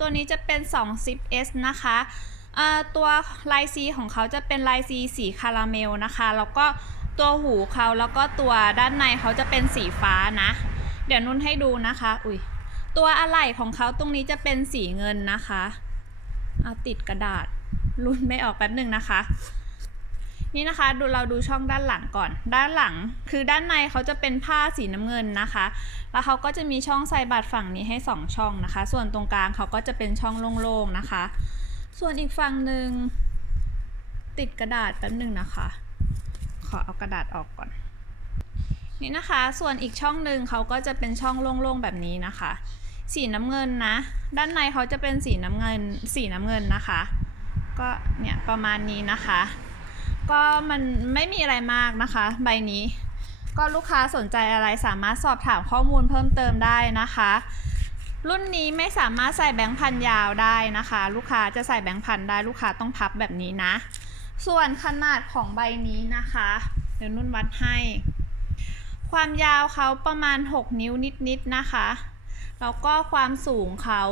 ตัวนี้จะเป็น 210S นะคะตัวลายซีของเขาจะเป็นลายซีสีคาราเมลนะคะ แล้วก็ตัวหูเขาแล้วก็ตัวด้านในเขาจะเป็นสีฟ้านะ เดี๋ยวนุ่นให้ดูนะคะ อุ้ยตัวอะไหล่ของเขาตรงนี้จะเป็นสีเงินนะคะ เอาติดกระดาษรุ่นไม่ออกแป๊บหนึ่งนะคะ นี่นะคะดูเราดูช่องด้านหลังก่อน ด้านหลังคือด้านในเขาจะเป็นผ้าสีน้ำเงินนะคะ แล้วเขาก็จะมีช่องใส่บัตรฝั่งนี้ให้ 2 ช่องนะคะ ส่วนตรงกลางเขาก็จะเป็นช่องโล่งๆนะคะ ส่วนอีกฝั่งหนึ่งติดกระดาษแป๊บหนึ่งนะคะ ขอเอากระดาษออกก่อน นี่นะคะ ส่วนอีกช่องหนึ่งเขาก็จะเป็นช่องโล่งๆแบบนี้นะคะ สีน้ำเงินนะ ด้านในเขาจะเป็นสีน้ำเงิน สีน้ำเงินนะคะ ก็เนี่ยประมาณนี้นะคะ ก็มันไม่มีอะไรมากนะคะ ใบนี้ ก็ลูกค้าสนใจอะไรสามารถสอบถามข้อมูลเพิ่มเติมได้นะคะ รุ่นนี้ไม่สามารถใส่แบงค์พันยาวได้นะคะ ลูกค้าจะใส่แบงค์พันได้ลูกค้าต้องพับแบบนี้นะ ส่วนขนาดของใบนี้นะคะ เดี๋ยวนุ่นวัดให้ ความยาวเขาประมาณ 6 นิ้วนิดๆนะคะแล้วก็ความสูงเขา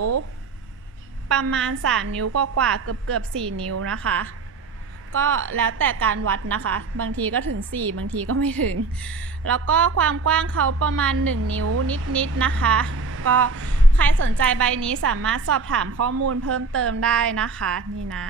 ประมาณ 3 นิ้วกว่าๆเกือบเกือบๆ4นิ้วนะคะ ก็แล้วแต่การวัดนะคะ บางทีก็ถึง 4 บางทีก็ไม่ถึง แล้วก็ความกว้างเขาประมาณ 1 นิ้วนิดๆนะคะ ก็ใครสนใจใบนี้สามารถสอบถามข้อมูลเพิ่มเติมได้นะคะ นี่นะ